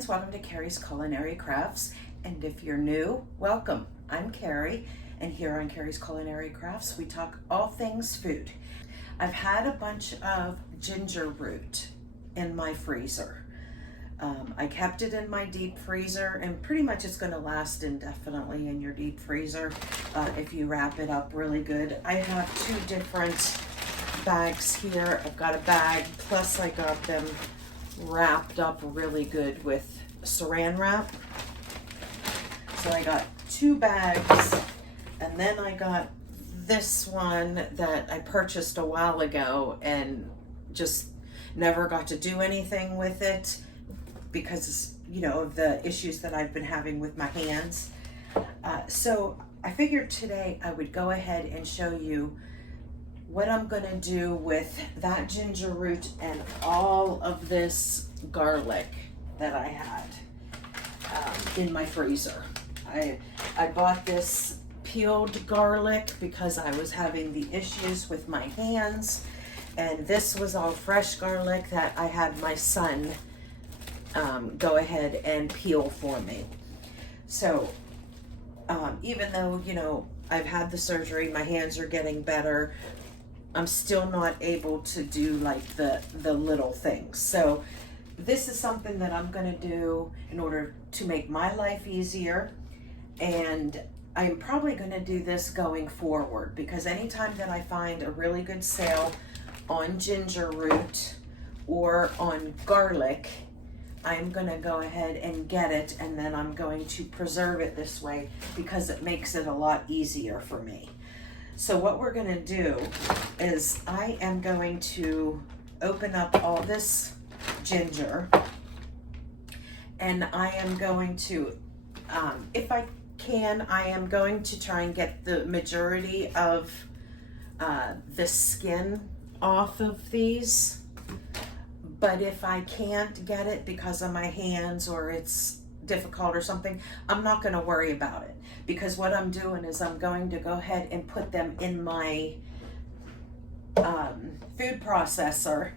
friends, welcome to Carrie's Culinary Crafts. And if you're new, welcome. I'm Carrie, and here on Carrie's Culinary Crafts, we talk all things food. I've had a bunch of ginger root in my freezer. I kept it in my deep freezer, and pretty much it's going to last indefinitely in your deep freezer if you wrap it up really good. I have two different bags here. I've got a bag, plus I got them wrapped up really good with saran wrap. So I got two bags, and then I got this one that I purchased a while ago and just never got to do anything with it because, you know, of the issues that I've been having with my hands. So I figured today I would go ahead and show you what I'm gonna do with that ginger root and all of this garlic that I had in my freezer. I bought this peeled garlic because I was having the issues with my hands, and this was all fresh garlic that I had my son go ahead and peel for me. So even though, you know, I've had the surgery, my hands are getting better, I'm still not able to do like the little things. So this is something that I'm gonna do in order to make my life easier, and I'm probably gonna do this going forward because anytime that I find a really good sale on ginger root or on garlic, I'm gonna go ahead and get it, and then I'm going to preserve it this way because it makes it a lot easier for me. So what we're gonna do is I am going to open up all this ginger, and I am going to, if I can, I am going to try and get the majority of the skin off of these. But if I can't get it because of my hands or it's difficult or something, I'm not going to worry about it, because what I'm doing is I'm going to go ahead and put them in my food processor,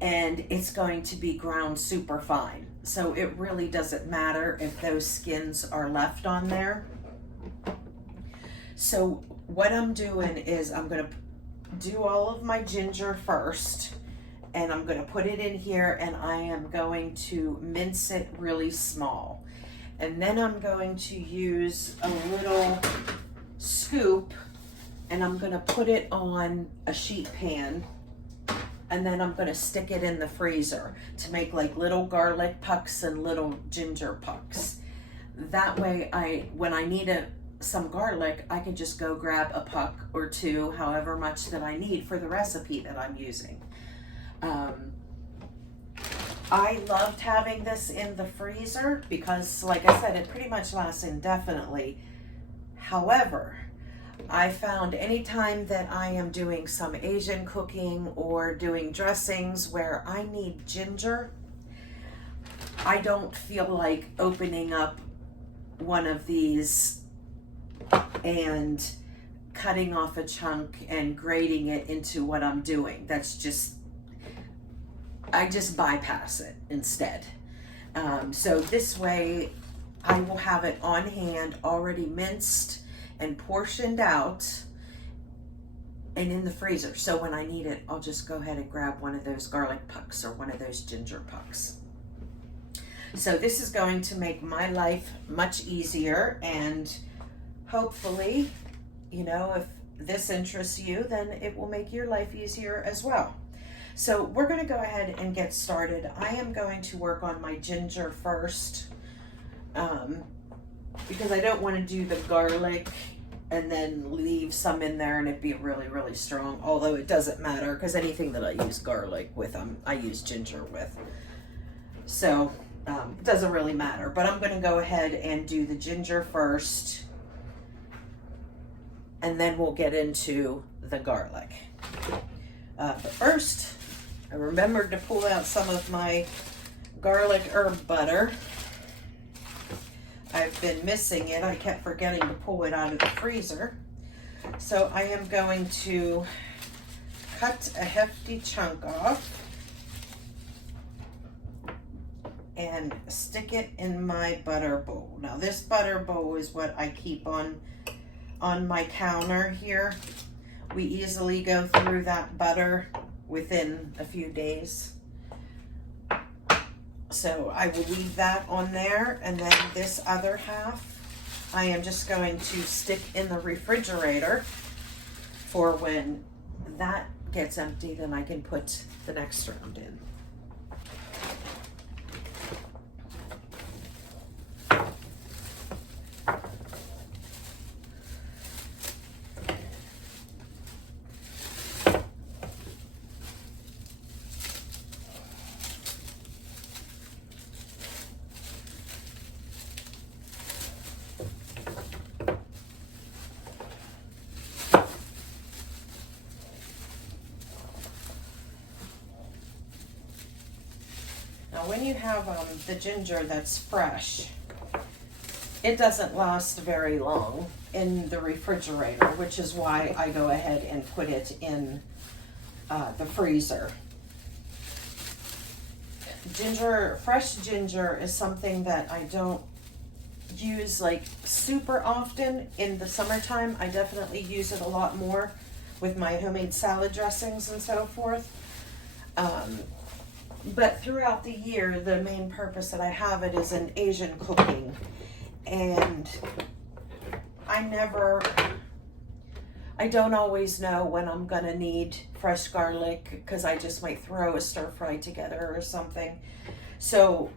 and it's going to be ground super fine. So it really doesn't matter if those skins are left on there. So what I'm doing is I'm going to do all of my ginger first, and I'm going to put it in here, and I am going to mince it really small. And then I'm going to use a little scoop, and I'm going to put it on a sheet pan, and then I'm going to stick it in the freezer to make like little garlic pucks and little ginger pucks. That way when I need some garlic, I can just go grab a puck or two, however much that I need for the recipe that I'm using. I loved having this in the freezer because, like I said, it pretty much lasts indefinitely. However, I found anytime that I am doing some Asian cooking or doing dressings where I need ginger, I don't feel like opening up one of these and cutting off a chunk and grating it into what I'm doing. That's just, I just bypass it instead. So this way I will have it on hand, already minced and portioned out and in the freezer. So when I need it, I'll just go ahead and grab one of those garlic pucks or one of those ginger pucks. So this is going to make my life much easier, and hopefully, you know, if this interests you, then it will make your life easier as well. So we're going to go ahead and get started. I am going to work on my ginger first because I don't want to do the garlic and then leave some in there and it be really, really strong. Although it doesn't matter because anything that I use garlic with, I use ginger with. So it doesn't really matter. But I'm going to go ahead and do the ginger first, and then we'll get into the garlic. But first, I remembered to pull out some of my garlic herb butter. I've been missing it. I kept forgetting to pull it out of the freezer. So I am going to cut a hefty chunk off. and stick it in my butter bowl. Now this butter bowl is what I keep on my counter here. We easily go through that butter within a few days. So I will leave that on there, and then this other half I am just going to stick in the refrigerator for when that gets empty, then I can put the next round in. Now when you have the ginger that's fresh, it doesn't last very long in the refrigerator, which is why I go ahead and put it in the freezer. Fresh ginger is something that I don't use like super often. In the summertime, I definitely use it a lot more with my homemade salad dressings and so forth. But throughout the year, the main purpose that I have it is in Asian cooking. And I don't always know when I'm gonna need fresh garlic, because I just might throw a stir fry together or something. So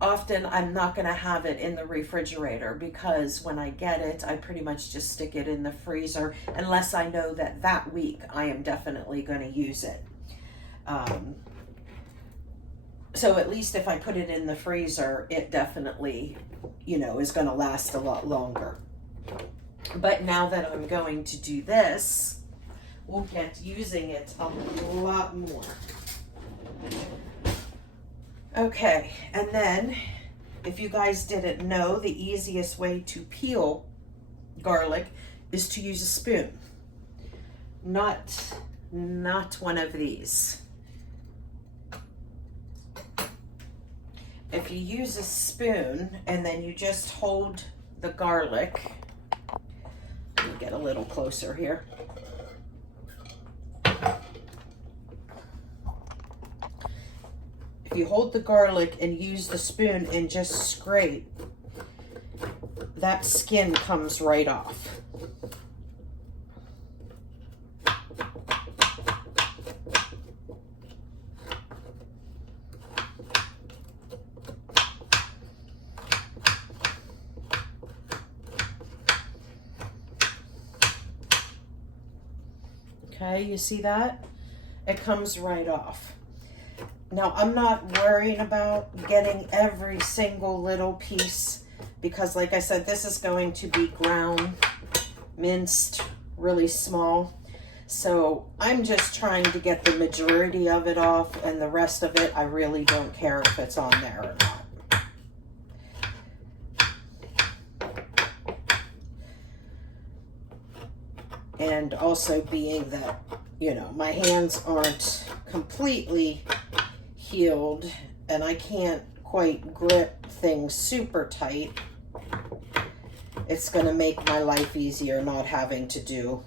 often I'm not gonna have it in the refrigerator, because when I get it, I pretty much just stick it in the freezer, unless I know that that week I am definitely gonna use it. So at least if I put it in the freezer, it definitely, is going to last a lot longer. But now that I'm going to do this, we'll get using it a lot more. Okay, and then if you guys didn't know, the easiest way to peel garlic is to use a spoon. Not one of these. If you use a spoon and then you just hold the garlic, let me get a little closer here. If you hold the garlic and use the spoon and just scrape, that skin comes right off. Okay, you see that? It comes right off. Now, I'm not worrying about getting every single little piece, because like I said, this is going to be ground, minced, really small. So I'm just trying to get the majority of it off, and the rest of it, I really don't care if it's on there or not. And also being that, my hands aren't completely healed and I can't quite grip things super tight, it's going to make my life easier not having to do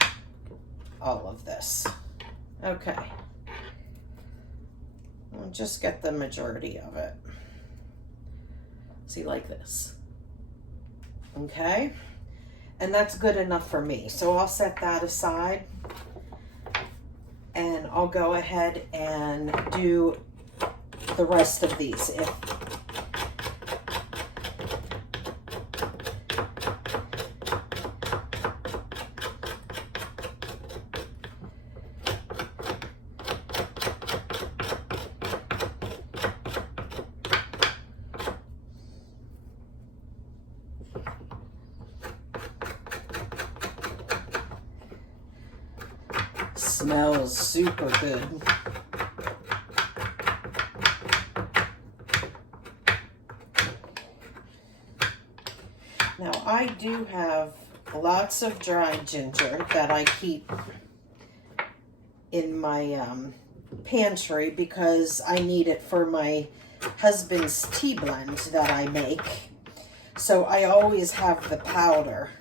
all of this. Okay. I'll just get the majority of it. See, like this. Okay. And that's good enough for me. So I'll set that aside, and I'll go ahead and do the rest of these. Smells super good. Now I do have lots of dried ginger that I keep in my pantry because I need it for my husband's tea blend that I make. So I always have the powder.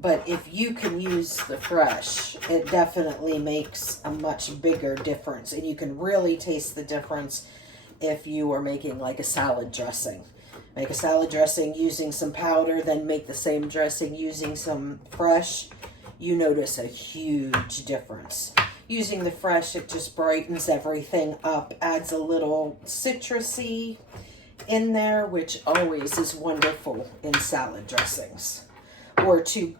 But if you can use the fresh, it definitely makes a much bigger difference. And you can really taste the difference if you are making like a salad dressing. Make a salad dressing using some powder, then make the same dressing using some fresh. You notice a huge difference. Using the fresh, it just brightens everything up, adds a little citrusy in there, which always is wonderful in salad dressings. Or to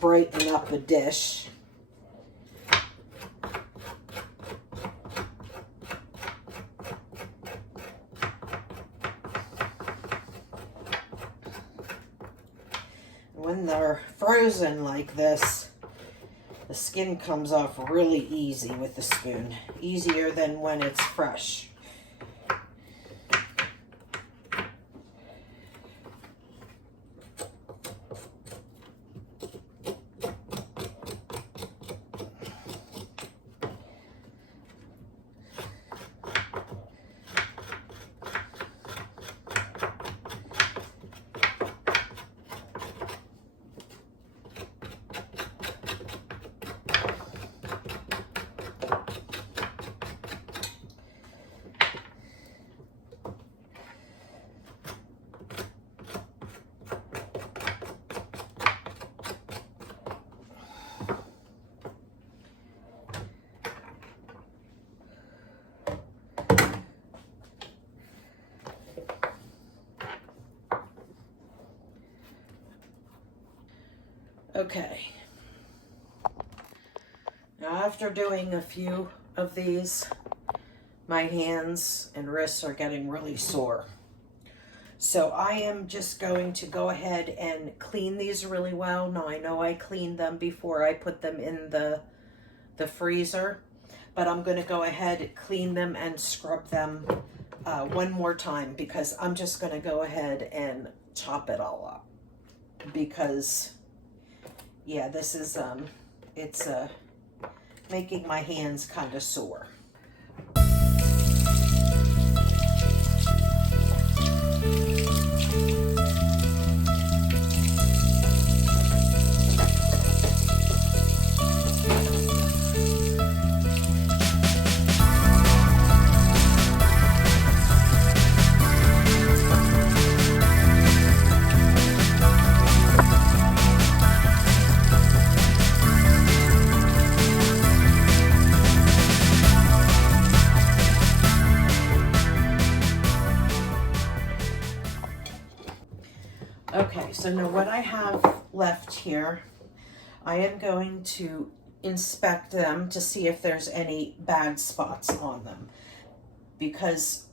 brighten up a dish. When they're frozen like this, the skin comes off really easy with the spoon. Easier than when it's fresh. Okay. Now after doing a few of these, my hands and wrists are getting really sore. So I am just going to go ahead and clean these really well. Now I know I cleaned them before I put them in the freezer, but I'm going to go ahead, clean them and scrub them one more time, because I'm just going to go ahead and chop it all up. Because yeah, this is, it's making my hands kind of sore. Okay, so now what I have left here, I am going to inspect them to see if there's any bad spots on them. Because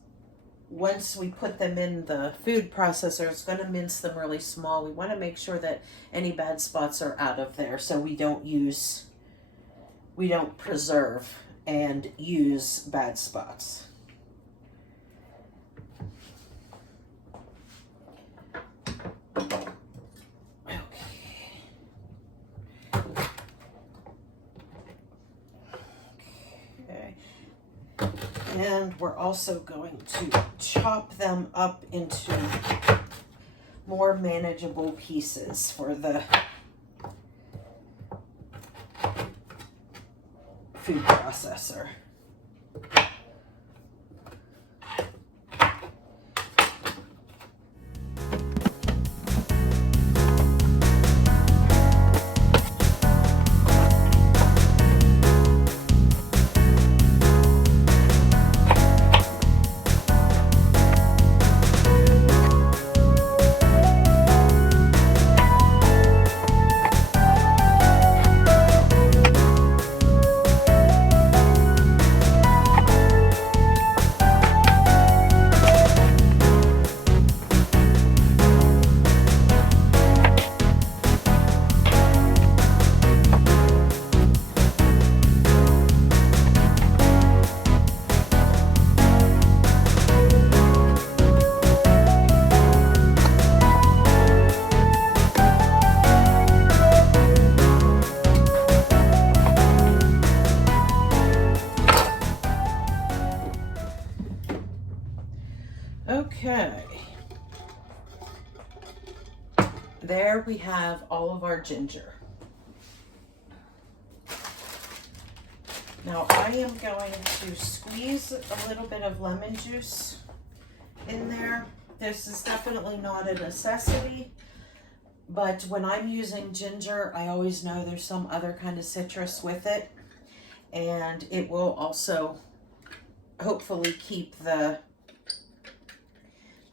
once we put them in the food processor, it's going to mince them really small. We want to make sure that any bad spots are out of there, so we don't preserve and use bad spots. And we're also going to chop them up into more manageable pieces for the food processor. There we have all of our ginger. Now I am going to squeeze a little bit of lemon juice in there. This is definitely not a necessity, but when I'm using ginger, I always know there's some other kind of citrus with it, and it will also hopefully keep the,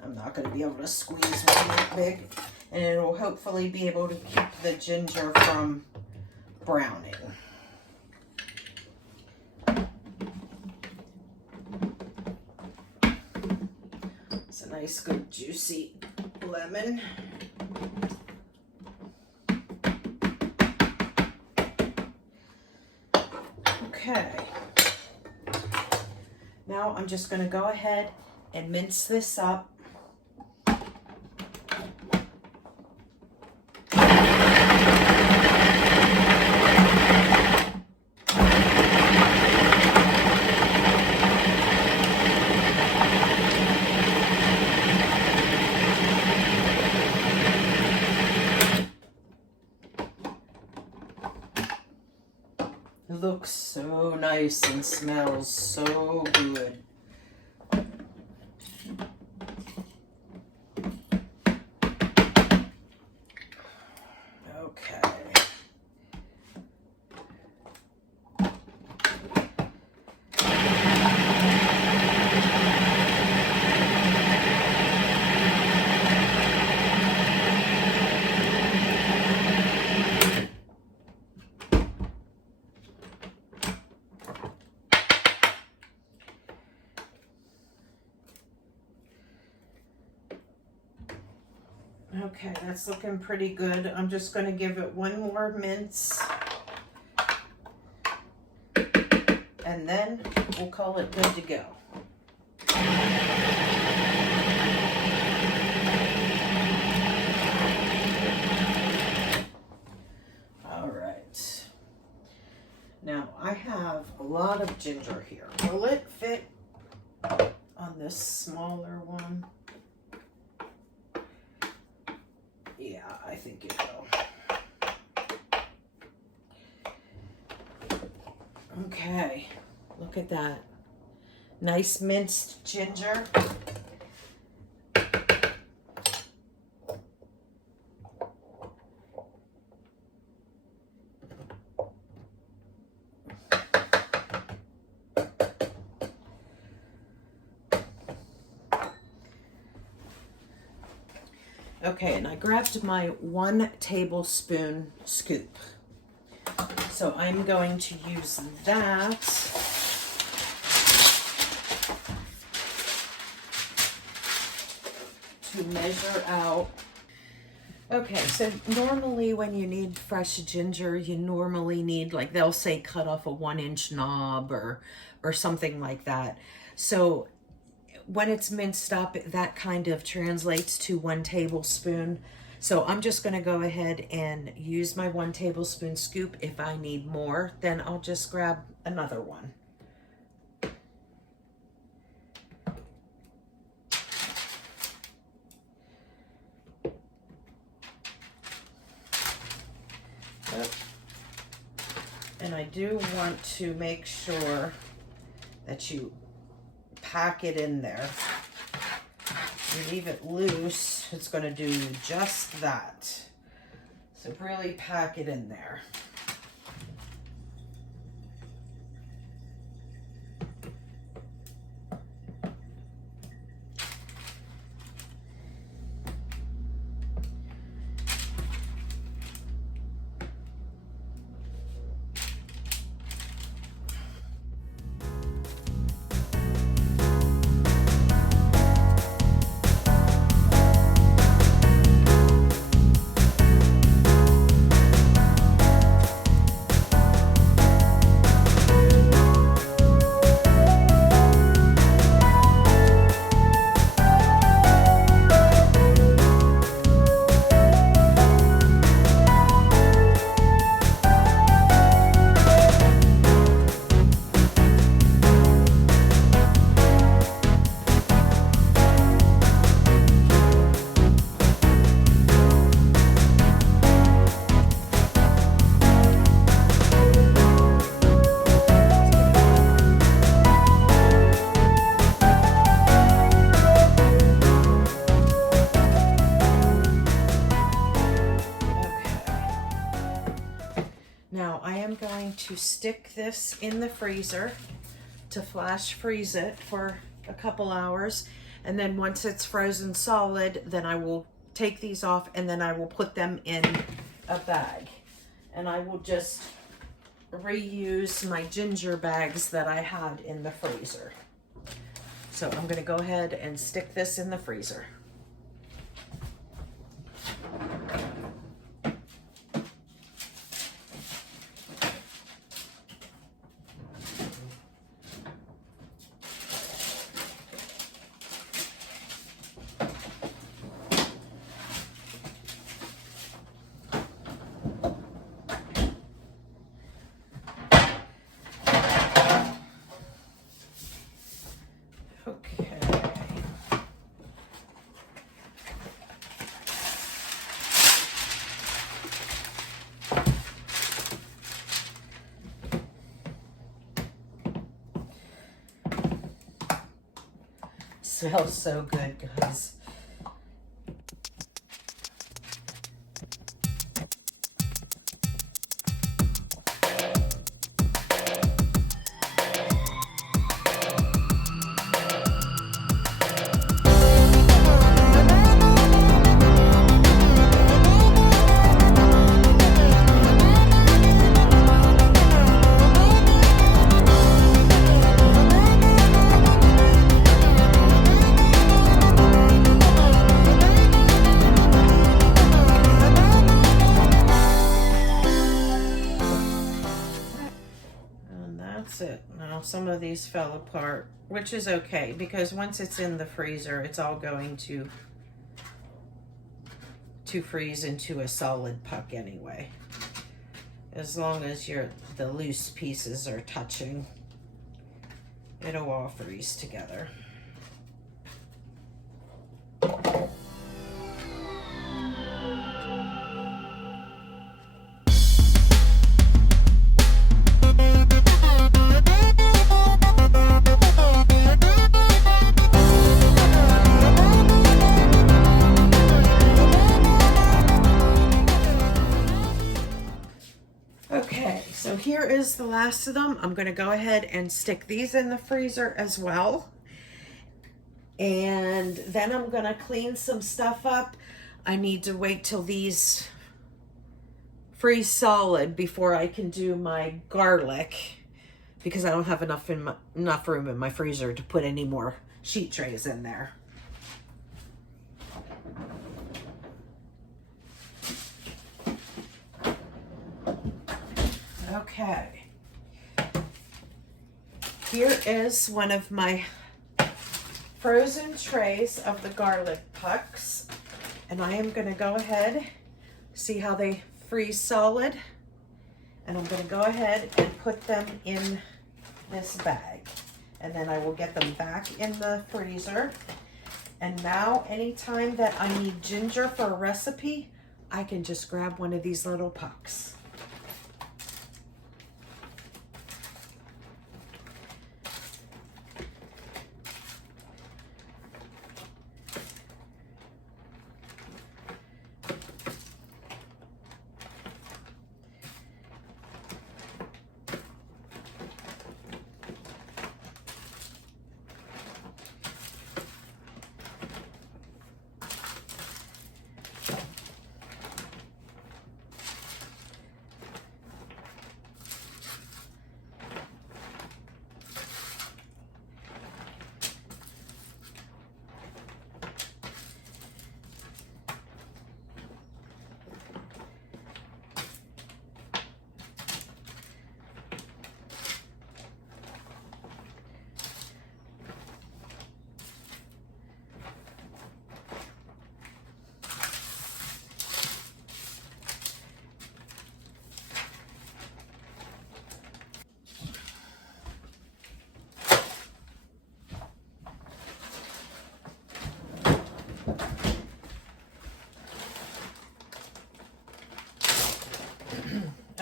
I'm not going to be able to squeeze one that big, and it will hopefully be able to keep the ginger from browning. It's a nice, good, juicy lemon. Okay. Now I'm just going to go ahead and mince this up. It looks so nice and smells so good. Okay. Okay, that's looking pretty good. I'm just going to give it one more mince, and then we'll call it good to go. All right. Now, I have a lot of ginger here. Will it fit on this smaller one? Yeah, I think it will. Okay, look at that. Nice minced ginger. Okay, and I grabbed my 1 tablespoon scoop. So I'm going to use that to measure out. Okay, so normally when you need fresh ginger, you normally need, like they'll say cut off a 1-inch knob or something like that. So when it's minced up, that kind of translates to 1 tablespoon. So I'm just going to go ahead and use my 1 tablespoon scoop. If I need more, then I'll just grab another one. And I do want to make sure that you pack it in there. You leave it loose, it's going to do just that. So really pack it in there. Now I am going to stick this in the freezer to flash freeze it for a couple hours. And then once it's frozen solid, then I will take these off and then I will put them in a bag. And I will just reuse my ginger bags that I had in the freezer. So I'm gonna go ahead and stick this in the freezer. Smells so good, guys. It. Now some of these fell apart, which is okay because once it's in the freezer, it's all going to freeze into a solid puck anyway. As long as the loose pieces are touching, it'll all freeze together. So here is the last of them. I'm going to go ahead and stick these in the freezer as well. And then I'm going to clean some stuff up. I need to wait till these freeze solid before I can do my garlic because I don't have enough room in my freezer to put any more sheet trays in there. Okay, here is one of my frozen trays of the garlic pucks, and I am going to go ahead, see how they freeze solid, and I'm going to go ahead and put them in this bag, and then I will get them back in the freezer. And now anytime that I need ginger for a recipe, I can just grab one of these little pucks.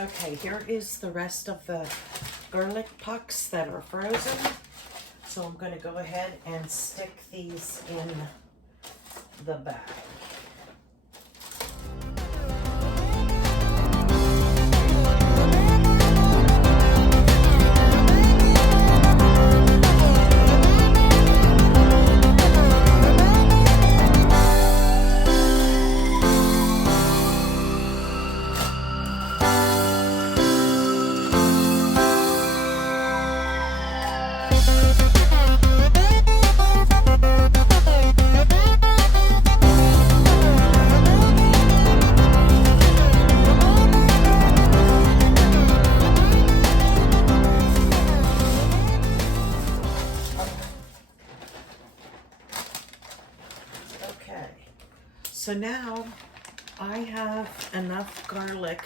Okay, here is the rest of the garlic pucks that are frozen. So I'm going to go ahead and stick these in the bag. So now I have enough garlic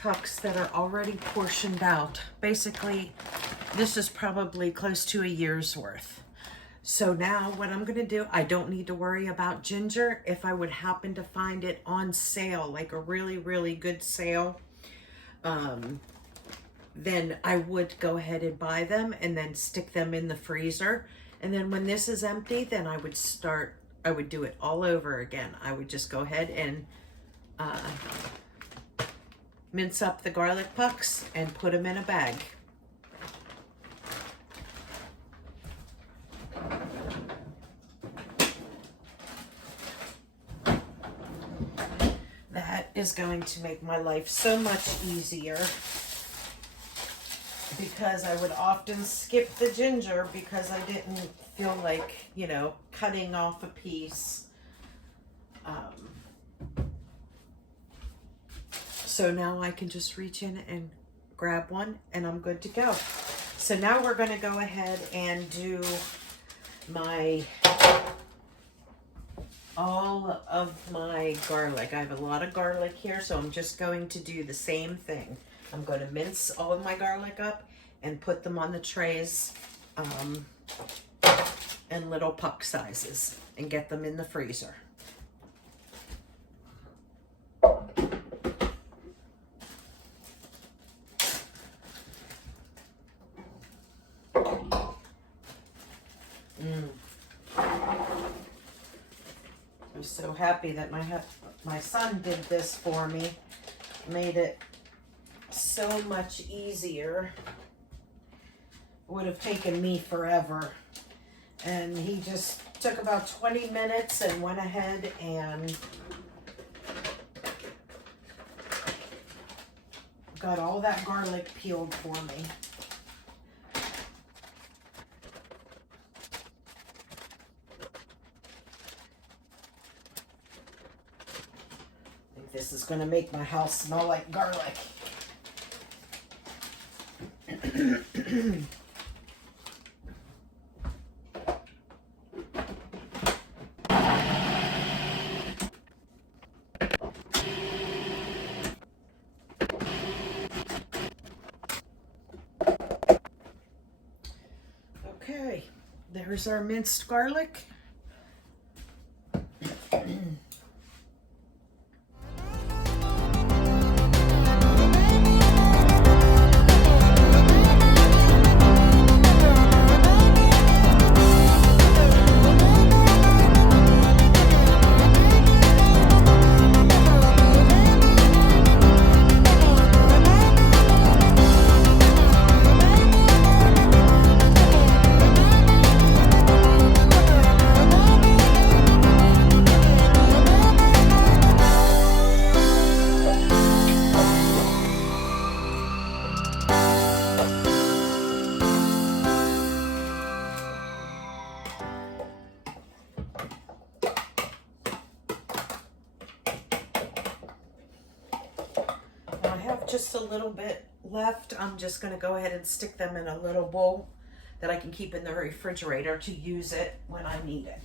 pucks that are already portioned out. Basically, this is probably close to a year's worth. So now what I'm gonna do, I don't need to worry about ginger. If I would happen to find it on sale, like a really, really good sale, then I would go ahead and buy them and then stick them in the freezer. And then when this is empty, then I would do it all over again. I would just go ahead and mince up the garlic pucks and put them in a bag. That is going to make my life so much easier, because I would often skip the ginger because I didn't feel like, you know, cutting off a piece. So now I can just reach in and grab one and I'm good to go. So now we're going to go ahead and do all of my garlic. I have a lot of garlic here, so I'm just going to do the same thing. I'm going to mince all of my garlic up and put them on the trays in little puck sizes and get them in the freezer. I'm so happy that my son did this for me. Made it so much easier. Would have taken me forever. And he just took about 20 minutes and went ahead and got all that garlic peeled for me. This is going to make my house smell like garlic. Okay, there's our minced garlic. Just a little bit left. I'm just going to go ahead and stick them in a little bowl that I can keep in the refrigerator to use it when I need it.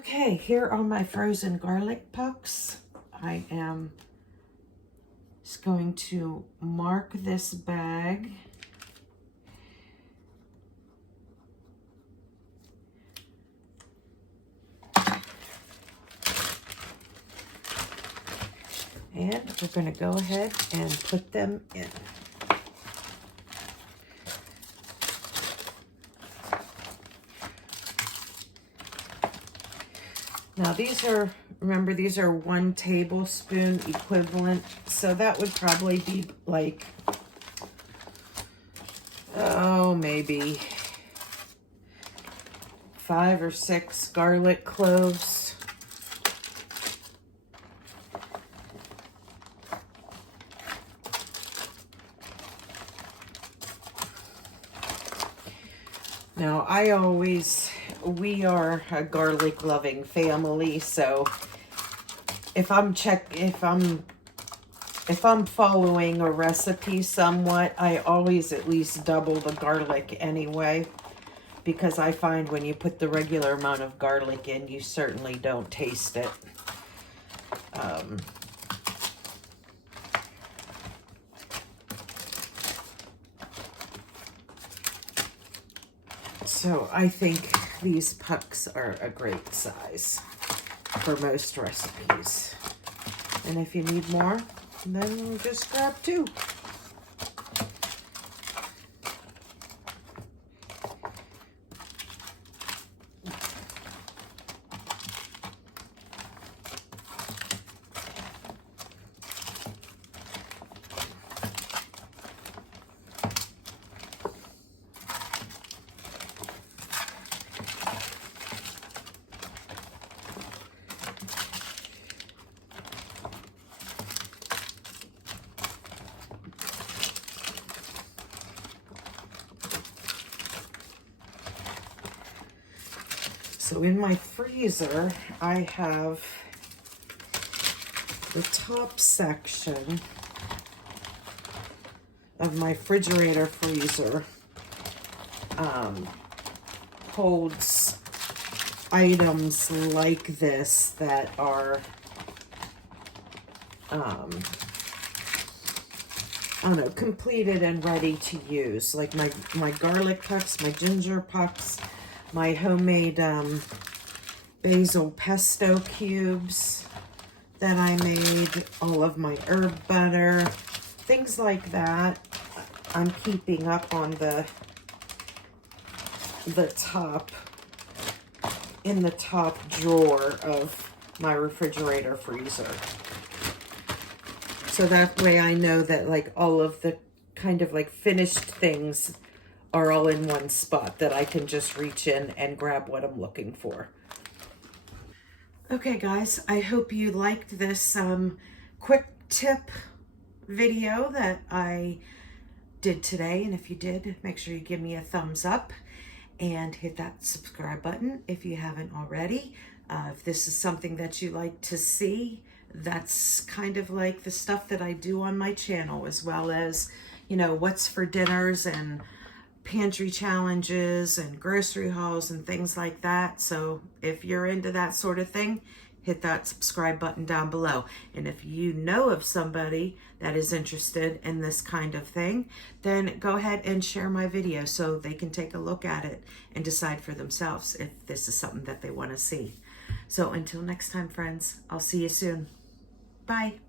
Okay, here are my frozen garlic pucks. I am just going to mark this bag. And we're going to go ahead and put them in. Now these are, remember, these are 1 tablespoon equivalent. So that would probably be like, oh, maybe 5 or 6 garlic cloves. Now we are a garlic loving family, so if I'm following a recipe somewhat, I always at least double the garlic anyway, because I find when you put the regular amount of garlic in, you certainly don't taste it. So I think these pucks are a great size for most recipes. And if you need more, then just grab 2. So in my freezer, I have the top section of my refrigerator freezer holds items like this that are, I don't know, completed and ready to use. Like my garlic pucks, my ginger pucks, my homemade basil pesto cubes that I made, all of my herb butter, things like that. I'm keeping up on the top, in the top drawer of my refrigerator freezer. So that way I know that like all of the kind of like finished things are all in one spot, that I can just reach in and grab what I'm looking for. Okay guys, I hope you liked this quick tip video that I did today. And if you did, make sure you give me a thumbs up and hit that subscribe button if you haven't already. If this is something that you like to see, that's kind of like the stuff that I do on my channel, as well as, you know, what's for dinners and pantry challenges and grocery hauls and things like that. So if you're into that sort of thing, hit that subscribe button down below. And if you know of somebody that is interested in this kind of thing, then go ahead and share my video so they can take a look at it and decide for themselves if this is something that they want to see. So until next time, friends, I'll see you soon. Bye.